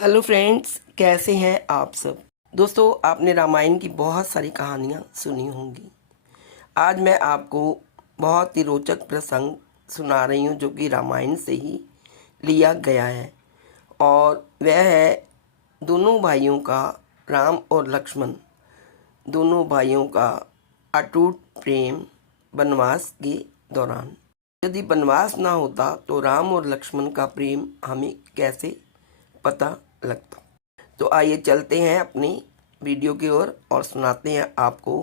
Hello friends, कैसे हैं आप सब। दोस्तों, आपने रामायण की बहुत सारी कहानियाँ सुनी होंगी। आज मैं आपको बहुत ही रोचक प्रसंग सुना रही हूँ जो कि रामायण से ही लिया गया है, और वह है दोनों भाइयों का, राम और लक्ष्मण दोनों भाइयों का अटूट प्रेम वनवास के दौरान। यदि वनवास ना होता तो राम और लक्ष्मण का प्रेम हमें कैसे पता लगता। तो आइए चलते हैं अपनी वीडियो की ओर और सुनाते हैं आपको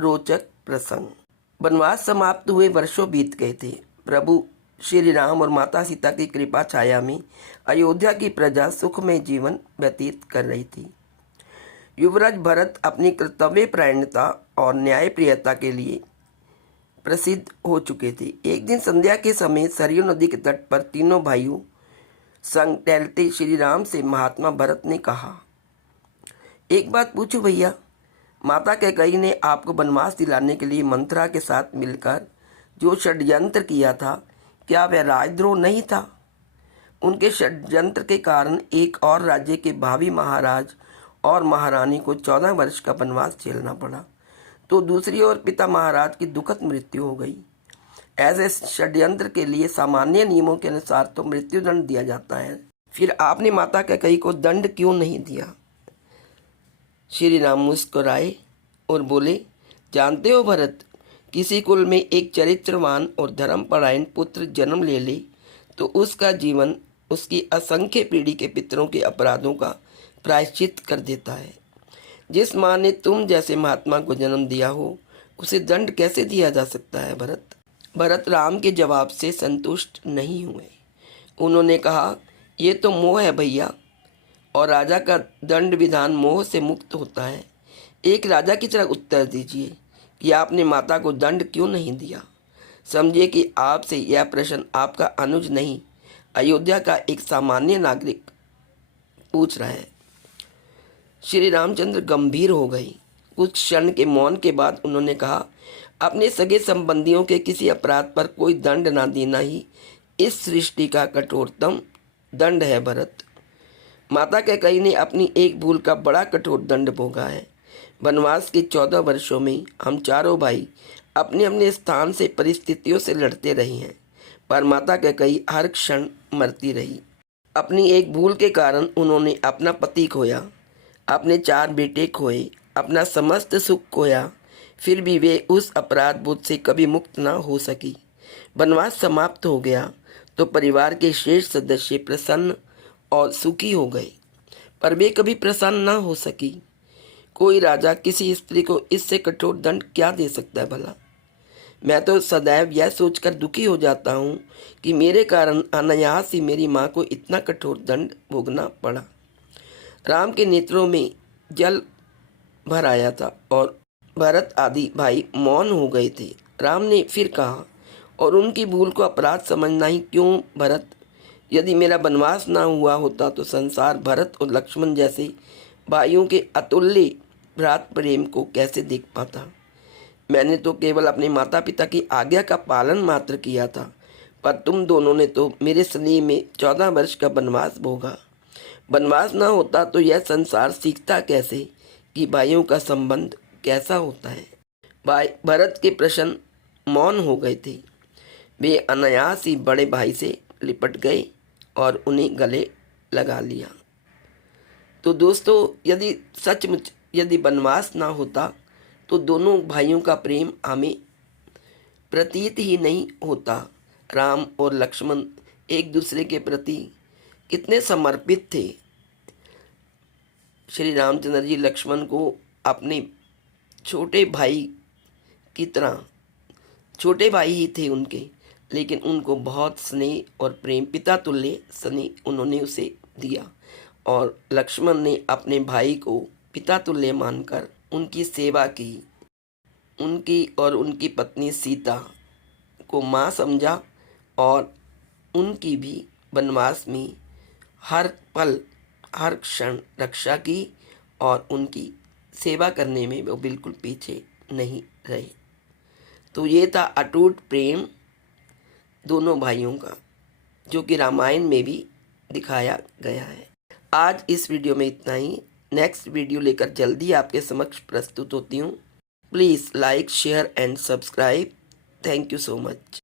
रोचक प्रसंग। वनवास समाप्त हुए वर्षों बीत गए थे। प्रभु श्री राम और माता सीता की कृपा छाया में अयोध्या की प्रजा सुखमय जीवन व्यतीत कर रही थी। युवराज भरत अपनी कर्तव्य परायणता और न्यायप्रियता के लिए प्रसिद्ध हो चुके थे। एक दिन संध्या के समय सरयू नदी के तट पर तीनों भाइयों संग टहलते श्री राम से महात्मा भरत ने कहा, एक बात पूछो भैया, माता कैकेयी ने आपको वनवास दिलाने के लिए मंत्रा के साथ मिलकर जो षड्यंत्र किया था, क्या वह राजद्रोह नहीं था? उनके षड्यंत्र के कारण एक और राज्य के भावी महाराज और महारानी को 14 वर्ष का वनवास झेलना पड़ा, तो दूसरी ओर पिता महाराज की दुखद मृत्यु हो गई। ऐसे षड्यंत्र के लिए सामान्य नियमों के अनुसार तो मृत्युदंड दिया जाता है, फिर आपने माता कैकेयी को दंड क्यों नहीं दिया? श्री राम मुस्कुराए और बोले, जानते हो भरत, किसी कुल में एक चरित्रवान और धर्मपरायण पुत्र जन्म ले ले तो उसका जीवन उसकी असंख्य पीढ़ी के पितरों के अपराधों का प्रायश्चित कर देता है। जिस माँ ने तुम जैसे महात्मा को जन्म दिया हो, उसे दंड कैसे दिया जा सकता है भरत? भरत राम के जवाब से संतुष्ट नहीं हुए। उन्होंने कहा, ये तो मोह है भैया, और राजा का दंड विधान मोह से मुक्त होता है। एक राजा की तरह उत्तर दीजिए कि आपने माता को दंड क्यों नहीं दिया। समझिए कि आपसे यह प्रश्न आपका अनुज नहीं, अयोध्या का एक सामान्य नागरिक पूछ रहा है। श्री रामचंद्र गंभीर हो गए। कुछ क्षण के मौन के बाद उन्होंने कहा, अपने सगे संबंधियों के किसी अपराध पर कोई दंड न देना ही इस सृष्टि का कठोरतम दंड है भरत। माता कैकेयी ने अपनी एक भूल का बड़ा कठोर दंड भोगा है। वनवास के 14 वर्षों में हम चारों भाई अपने अपने स्थान से परिस्थितियों से लड़ते रहे हैं, पर माता कैकेयी हर क्षण मरती रही। अपनी एक भूल के कारण उन्होंने अपना पति खोया, अपने 4 बेटे खोए, अपना समस्त सुख खोया, फिर भी वे उस अपराध बोध से कभी मुक्त न हो सकी। वनवास समाप्त हो गया तो परिवार के शेष सदस्य प्रसन्न और सुखी हो गए, पर वे कभी प्रसन्न न हो सकी। कोई राजा किसी स्त्री को इससे कठोर दंड क्या दे सकता है भला? मैं तो सदैव यह सोचकर दुखी हो जाता हूँ कि मेरे कारण अनायास ही मेरी माँ को इतना कठोर दंड भोगना पड़ा। राम के नेत्रों में जल भर आया था और भरत आदि भाई मौन हो गए थे। राम ने फिर कहा, और उनकी भूल को अपराध समझना ही क्यों भरत? यदि मेरा वनवास ना हुआ होता तो संसार भरत और लक्ष्मण जैसे भाइयों के अतुल्य भ्रात प्रेम को कैसे देख पाता? मैंने तो केवल अपने माता पिता की आज्ञा का पालन मात्र किया था, पर तुम दोनों ने तो मेरे स्नेह में 14 वर्ष का वनवास भोगा। वनवास ना होता तो यह संसार सीखता कैसे कि भाइयों का संबंध कैसा होता है। भाई भरत के प्रश्न मौन हो गए थे। वे अनायास ही बड़े भाई से लिपट गए और उन्हें गले लगा लिया। तो दोस्तों, यदि सचमुच यदि वनवास ना होता तो दोनों भाइयों का प्रेम हमें प्रतीत ही नहीं होता। राम और लक्ष्मण एक दूसरे के प्रति कितने समर्पित थे। श्री रामचंद्र जी लक्ष्मण को अपने छोटे भाई की तरह, छोटे भाई ही थे उनके, लेकिन उनको बहुत स्नेह और प्रेम, पिता तुल्य स्नेह उन्होंने उसे दिया, और लक्ष्मण ने अपने भाई को पिता तुल्य मानकर उनकी सेवा की। उनकी और उनकी पत्नी सीता को माँ समझा और उनकी भी वनवास में हर पल हर क्षण रक्षा की, और उनकी सेवा करने में वो बिल्कुल पीछे नहीं रहे। तो ये था अटूट प्रेम दोनों भाइयों का, जो कि रामायण में भी दिखाया गया है। आज इस वीडियो में इतना ही। नेक्स्ट वीडियो लेकर जल्दी आपके समक्ष प्रस्तुत होती हूँ। Please like share and subscribe. Thank you so much.